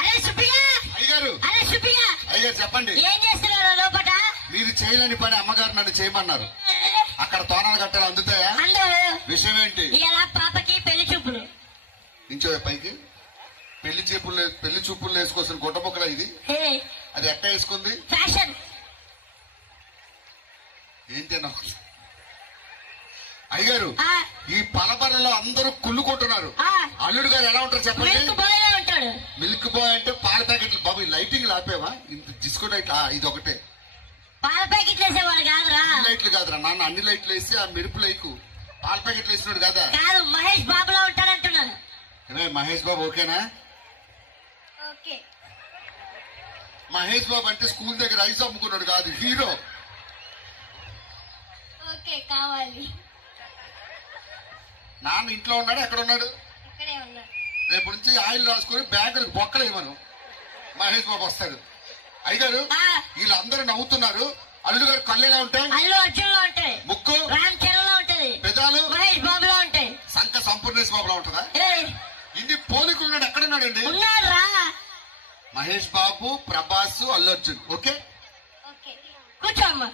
అరే సుబ్బిగా, అయ్యగారు అరే సుబ్బిగా, అయ్యగారు చెప్పండి. ఏం చేస్తున్నారు లోపట? మీరు చేయలేని పని అమ్మగారు నన్ను చేయమన్నారు. అక్కడ తోనాలు కట్టాలి, అందుతాయా? అందరూ విషయం ఏంటి? ఇలా పాపకి పెళ్లి చూపులు. ఇంచో పైకి. పెళ్లి చూపులు వేసుకోవాల్సిన గుడ్డ మొక్కల ఇది. హే, అది ఎట్ట వేసుకుంది? ఫ్యాషన్. ఏంటి అయ్యగారు? ఆ, ఈ పలబరలో అందరూ కుళ్ళుకుంటున్నారు. ఆ, అల్లుడు గారు ఎలా ఉంటారు చెప్పండి? మిల్క్ బాయ్ లా ఉంటాడు. మిల్క్ బాయ్ అంటే పాల ప్యాకెట్లు. బాబు ఈ లైటింగ్ ఆపేవా? ఇంత డిస్కో లైట్ ఇది ఒకటే. పాల ప్యాకెట్ వేసేవాడు కాదురా. అన్ని లైట్లు కాదురా నాన్న, అన్ని లైట్లు వేసి ఆ మెరుపు లైకు పాల ప్యాకెట్లు వేసినాడు కదా. కాదు, మహేష్ బాబులా ఉంటాడంటున్నాను. మహేష్ బాబు ఓకేనా? ఓకే. మహేష్ బాబు అంటే స్కూల్ దగ్గర ఐస్ అమ్ముకున్నాడు కాదు, హీరో. ఓకే, కావాలి. నాన్న ఇంట్లో ఉన్నాడు, ఎక్కడ ఉన్నాడు? ఇక్కడే ఉన్నాడు. రేపు నుంచి ఆయిల్ రాసుకుని బ్యాగులకు బొక్కలు ఇవ్వను, మహేష్ బాబు వస్తాడు. అయ్యగారు వీళ్ళందరూ నవ్వుతున్నారు. అల్లుడు గారు కళ్ళు ఎలా ఉంటాయి? అల్లు అర్జున్ లో ఉంటాయి. ముక్కు రామ్ చరణ్ లో ఉంటది. పెదాలు మహేష్ బాబులో ఉంటాయి. శంఖ సంపూర్ణేశ్ బాబులా ఉంటుందా? ఏయ్, ఇన్ని పోలికలు ఉన్నాడు, ఎక్కడున్నాడండి? ఉన్నాడు రా. మహేష్ బాబు, ప్రభాస్, అల్లు అర్జున్. ఓకే, కూర్చో అమ్మా.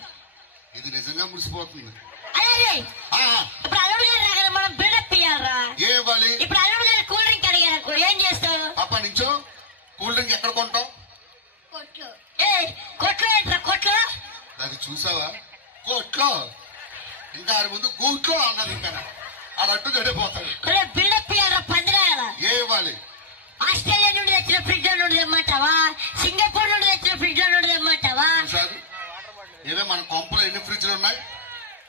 ఇది నిజంగా మురిసిపోతుంది. అదే ఆ, ఇప్పుడు అల్లుడు గారు రాగానే మనం బిల్డప్ ఇయ్యాలరా. ఏ ఇవ్వాలి? ఇప్పుడు అల్లుడు గారు కూల్ డ్రింక్ అడిగారు, ఏం చేస్తావు? పాప నుంచో కూల్ డ్రింక్ ఎక్కడ కొంటావు? కొట్లో. ఏ కొట్లో ఏంట్రా? కొట్లో అది చూసావా? కోట్లో. ఇంకా ఆడి ముందు గూట్లో అన్నది. ఇంకా ఆడట్టు చడిపోతాడు. బిల్డప్ ఇయ్యాలరా, పందిరాయాల. ఏ ఇవ్వాలి? ఆస్ట్రేలియా నుండి తెచ్చిన ఫ్రిడ్జ్ లో నుండి తెమ్మంటావా? సింగపూర్ నుండి తెచ్చిన ఫ్రిడ్జ్ లో నుండి తెమ్మంటావా? చూసారు ఏవే మన కొంపలో ఎన్ని ఫ్రిడ్జ్లు ఉన్నాయి?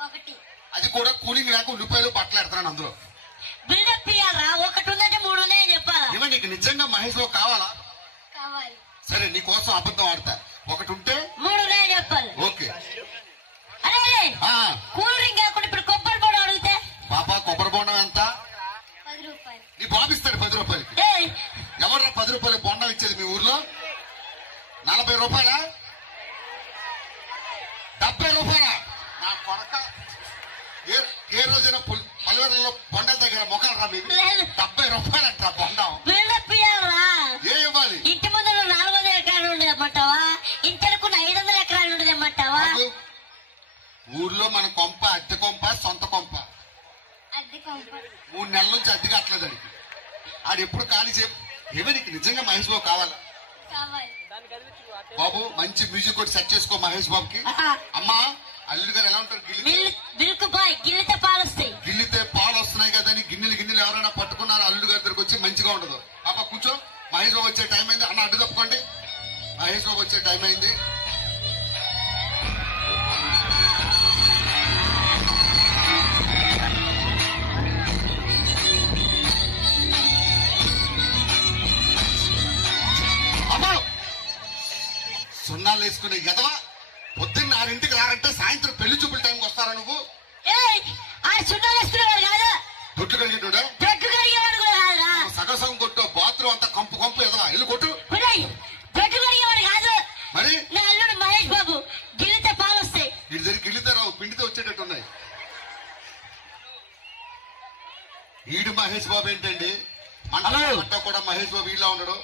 ఒకటి. అది కూడా కూలింగ్ లేక ఉల్లిపాయలు బట్టలు ఎడతాను అందులో. బిల్డప్ ఇయ్యాలరా. ఒకటి ఉందంటే మూడు ఉన్నాయని చెప్పాలా? ఏమో నీకు నిజంగా మహేష్ బాబు కావాలా? కావాలి. సరే నీ కోసం అబద్ధం ఆడతా. ఒకటి ఉంటే మూడు ఉన్నాయని చెప్పాలి. ఓకే. అరే ఆ కూల్ డ్రింక్ కాకుండా ఇప్పుడు కొబ్బరి బోర్డు అడిగితే? పాప కొబ్బరి బొండం ఎంత? 10 రూపాయలు. నీ బాబు ఇస్తాడు 10 రూపాయలకి. ఏయ్, ఎవరు 10 రూపాయలు బొండం ఇచ్చేది మీ ఊర్లో? 40 రూపాయలా? 70 రూపాయలా? నా కొడక, ఏ రోజైనా పల్లెలలో బొండల దగ్గర మొక్కలు రా మీకు? లేదు. 70 రూపాయలంట బొండం. బిల్డప్ ఇయ్యాలరా. ఏ ఇవ్వాలి? ఇంటి ముందు 400 ఎకరాలు నుండి తెమ్మంటావా? ఇంటనుకున్న 500 ఎకరాల నుండి తెమ్మంటావా? నాకు ఊర్లో మన కొంప అద్దె కొంప సొంత కొంప. 3 నెలల నుంచి అద్దె కట్టలేదు. ఆడు ఎప్పుడు ఖాళీ చెప్పు. ఏమో నీకు నిజంగా మహేష్ బాబు కావాలా? బాబు మంచి మ్యూజిక్ ఒకటి సెట్ చేసుకో మహేష్ బాబుకి. అమ్మా అల్లుడు గారు ఎలా ఉంటారు? మిల్క్ బాయ్, గిల్లితే పాలు వస్తాయి. గిల్లితే పాలు వస్తున్నాయి కదా అని గిన్నెలు ఎవరైనా పట్టుకున్నారో అల్లుడు గారి దగ్గరకు వచ్చి మంచిగా ఉండదు. అప్ప కూర్చో, మహేష్ బాబు వచ్చే టైం అయింది. అన్న అడ్డు తప్పుకోండి, మహేష్ బాబు వచ్చే టైం అయింది. అమ్మా సున్నాలు వేసుకునే ఎదవా, పొద్దున్న 6 రారంటే సాయంత్రం పెళ్లి చూపుల టైంకి వస్తారా నువ్వు? ఏయ్, ఆ సున్నాలు వేసుకునేవాడు కాదు, దొడ్లు కలిగినోడా? దొడ్డు కడిగేవాడు కూడా కాదురా. సగం కొట్టు, బాత్రూమ్ అంతా కంపు ఎదవా, ఇల్లు కొట్టు. ఒరేయ్, దొడ్డు కడిగేవాడు కాదు మరి నా అల్లుడు మహేష్ బాబు. గిల్లితే పాలు వస్తాయి. ఇటు జరిగి గిల్లితారావు పిండితో వచ్చేటట్టు ఉన్నాయి. ఈడు మహేష్ బాబు ఏంటండి? అంట కూడా మహేష్ బాబు ఇలా ఉండడు.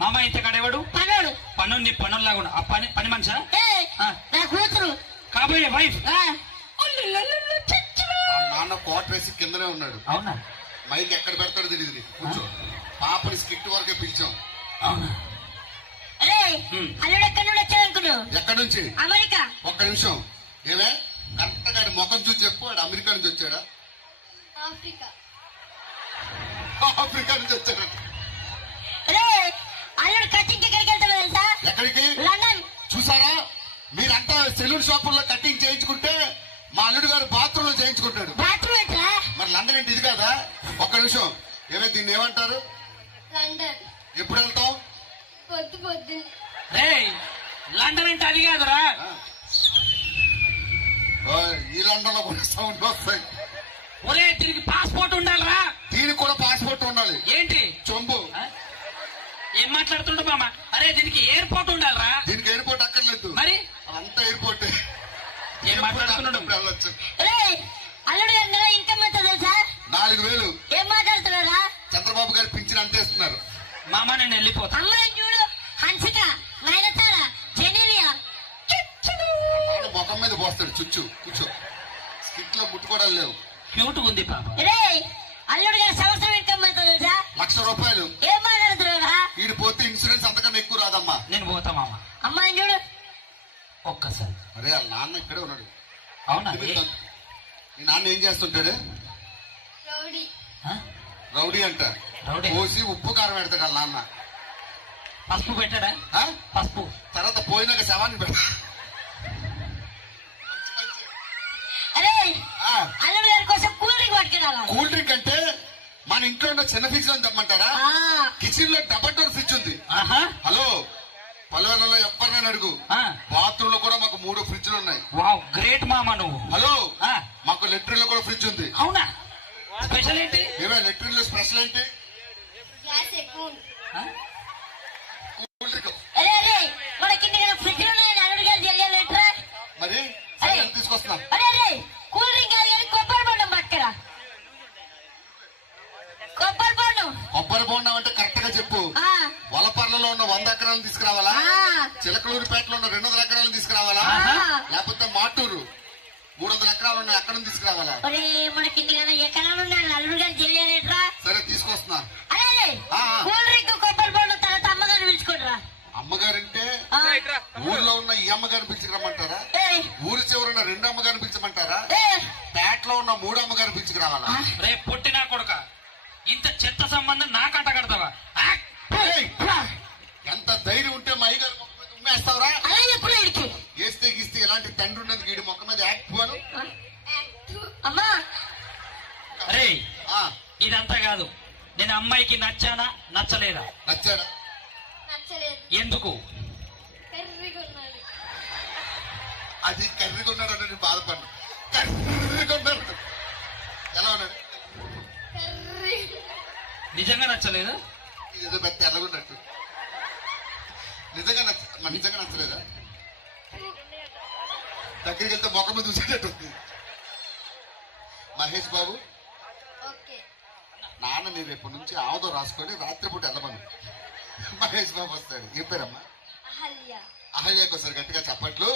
మామ ఇంత కడేవాడు పనుడు పనుంది, పనుల్లాగా ఆ పని మనిషా? ఏయ్, ఆ. నా కూతురు. కాబోయే వైఫ్. ఆ. ఆ నాన్న కోట వేసి కిందనే ఉన్నాడు. అవునా? మైక్ ఎక్కడ పెడతాడో తెలియదు నీకు. కూర్చో. పాపని స్కిట్ వరకే పిలిచాం. అవునా? అరే అల్లుడు ఎక్కడి నుండి వచ్చాడు అనుకున్నావు? ఎక్కడి నుంచి? అమెరికా. ఒక్క నిమిషం. ఏమే కరెక్ట్ గా ముఖం చూసి చెప్పు, వాడు అమెరికా నుంచి వచ్చాడా? ఆఫ్రికా. ఆఫ్రికా నుంచి వచ్చాడు. అరే అల్లుడు కటింగ్ ఎక్కడికి వెళ్తాడు తెలుసా? ఎక్కడికి? లండన్. చూసారా, మీరంతా సెలూన్ షాపుల్లో కటింగ్ చేయించుకుంటే మా అల్లుడు గారు బాత్రూమ్ లో చేయించుకుంటాడు. బాత్రూమ్ ఏంట్రా? మరి లండన్ ఏంటి ఇది కాదా? ఒక్క నిమిషం. దీన్ని ఏమంటారు? లండన్. ఎప్పుడు వెళ్తావు? పొద్దు. రే లండన్ అంటే అది కాదురా. ఈ లండన్ లో కూడా సౌండ్ వస్తాయి. ఒరే దీనికి పాస్పోర్ట్ ఉండాలిరా. దీనికి కూడా పాస్పోర్ట్ ఉండాలి. ఏంటి చొంబు. ఏం మాట్లాడుతుండ మామ? అరే దీనికి ఎయిర్పోర్ట్ ఉండాలిరా. దీనికి ఎయిర్పోర్ట్ అక్కర్లేదు, మరి అంతా ఎయిర్పోర్ట్. ఏం మాట్లాడుతున్నాడు? వెళ్ళొచ్చు. అరే అల్లుడు గారి నెల ఇన్కమ్ ఎంత తెలుసా? 4000. ఏం మాట్లాడుతున్నారా? చంద్రబాబు గారు పింఛన్ అంటేస్తున్నారు. మామ నేను వెళ్ళిపోతా. అమ్మాయిని చూడు, హన్సిక, నయనతార, జెనీలియా. నాన్న ముఖం మీద పోస్తాడు చుచ్చు కూర్చో. స్కిట్ లో ముట్టుకోవడాలు లేవు. క్యూట్ ఉంది పాప. రే అల్లుడు గారి సంవత్సరం ఇన్కమ్ ఎంత తెలుసా? ₹1,00,000. ఏం మాట్లాడుతున్నారా? వీడు పోతే ఇన్సూరెన్స్ అంతకన్నా ఎక్కువ రాదమ్మా. నేను పోతా మామ. అమ్మాయిని చూడు. ఒక్కసారి. అరే వాళ్ళ నాన్న ఇక్కడే ఉన్నాడు. అవునా? ఈ నాన్న ఏం చేస్తుంటాడు? ఆ? రౌడీ అంట. రౌడీ. పోసి ఉప్పు కారం పెడతాడు వాళ్ళ నాన్న. పసుపు పెట్టాడా? ఆ? పసుపు. తర్వాత పోయినాక శవాన్ని పెడతా. అరే ఆ, అల్లుడు గారి కోసం కూల్ డ్రింక్ పట్టుకురావాలి. కూల్ డ్రింక్ అంటే మన ఇంట్లో ఉన్న చిన్న ఫ్రిడ్జ్ లో తెమ్మంటారా? ఆ, కిచెన్ లో డబల్ డోర్ ఫ్రిడ్జ్ ఉంది. ఆహా. హలో, పల్లెలలో ఎవరినైనా అడుగు. ఆ. బాత్రూమ్ లో కూడా మాకు 3 ఫ్రిడ్జ్లు ఉన్నాయి. వావ్, గ్రేట్ మామ నువ్వు. హలో, ఆ. మాకు లెట్రిన్ లో కూడా ఫ్రిడ్జ్ ఉంది. అవునా? స్పెషల్ ఏంటి? ఏమే లెట్రిన్ లో స్పెషల్ ఏంటి? ఆ? Cool drink. అరే అరే మన కింద ఫ్రిడ్జ్ లో అల్లుడు గారు తెలియాలంటారా? మరి అరే. సరే, తీసుకొస్తున్నా. అరే అరే కూల్ డ్రింక్ కాదు కానీ కొబ్బరి బొండం పట్టుకురా. కొబ్బరి బొండం. కొబ్బరి బోండం అంటే కరెక్ట్ గా చెప్పు. ఆ, వలపర్లలో ఉన్న 100 ఎకరాలను తీసుకురావాలా? ఆ. చిలకలూరిపేటలో ఉన్న 200 ఎకరాలను తీసుకురావాలా? ఆహా. లేకపోతే మాటూరు 300 ఎకరాలు ఉన్నాయి అక్కడ నుంచి తీసుకురావాలా? ఒరే మన కింద కదా ఎకరాలు ఉన్నాయి అల్లుడు గారు తెలియాలంటారా? సరే, తీసుకొస్తున్నా. అరే అరే ఆ. కూల్ డ్రింక్ కొబ్బరి బొండం తర్వాత అమ్మగారిని పిలుచుకుంటారా? అమ్మగారంటే ఆ. ఊర్లో ఉన్న ఈ అమ్మగారిని పిలుచుకురమ్మంటారా? ఏయ్, ఊరి చివరున్న 2 అమ్మగారిని పిలిచమంటారా? ఏయ్. పేటలో ఉన్న 3 అమ్మగారిని పిలుచుకురావాలా? రేపు పుట్టినా కొడుక ఇంత చెత్త సంబంధం నాకంట కడతావా? ఏయ్, ఎంత ధైర్యం ఉంటే మా అయ్యగారు మొక్క మీద ఉమ్మేస్తావురా? అలా ఎప్పుడు ఇడికి వేస్తే గీస్తే ఇలాంటి తండ్రి ఉన్నందుకు వీడి మొక్క మీద యాక్ట్ పోను. అమ్మా అరే ఆ, ఇదంతా కాదు. నేను అమ్మాయికి నచ్చానా నచ్చలేదా? నచ్చాడా? ఎందుకు? అది కర్రీగా ఉన్నాడు అని నేను బాధపడ్డా. కర్రీగా ఉన్నాడు. ఎలా ఉన్నాడు? నిజంగా నచ్చలేదా? ఏదో పెద్ద ఎలాగున్నట్టు. నిజంగా నచ్చలేదా? దగ్గరికి వెళ్తే మొక్క మీద చూసేటట్టు ఉంది. మహేష్ బాబు, నాన్న నీ రేపు నుంచి ఆవుతో రాసుకొని రాత్రిపూట వెళ్ళమను. మహేష్ బాబు వస్తాడు. ఏం పేరమ్మా? అహల్యకు ఒకసారి గట్టిగా చప్పట్లు.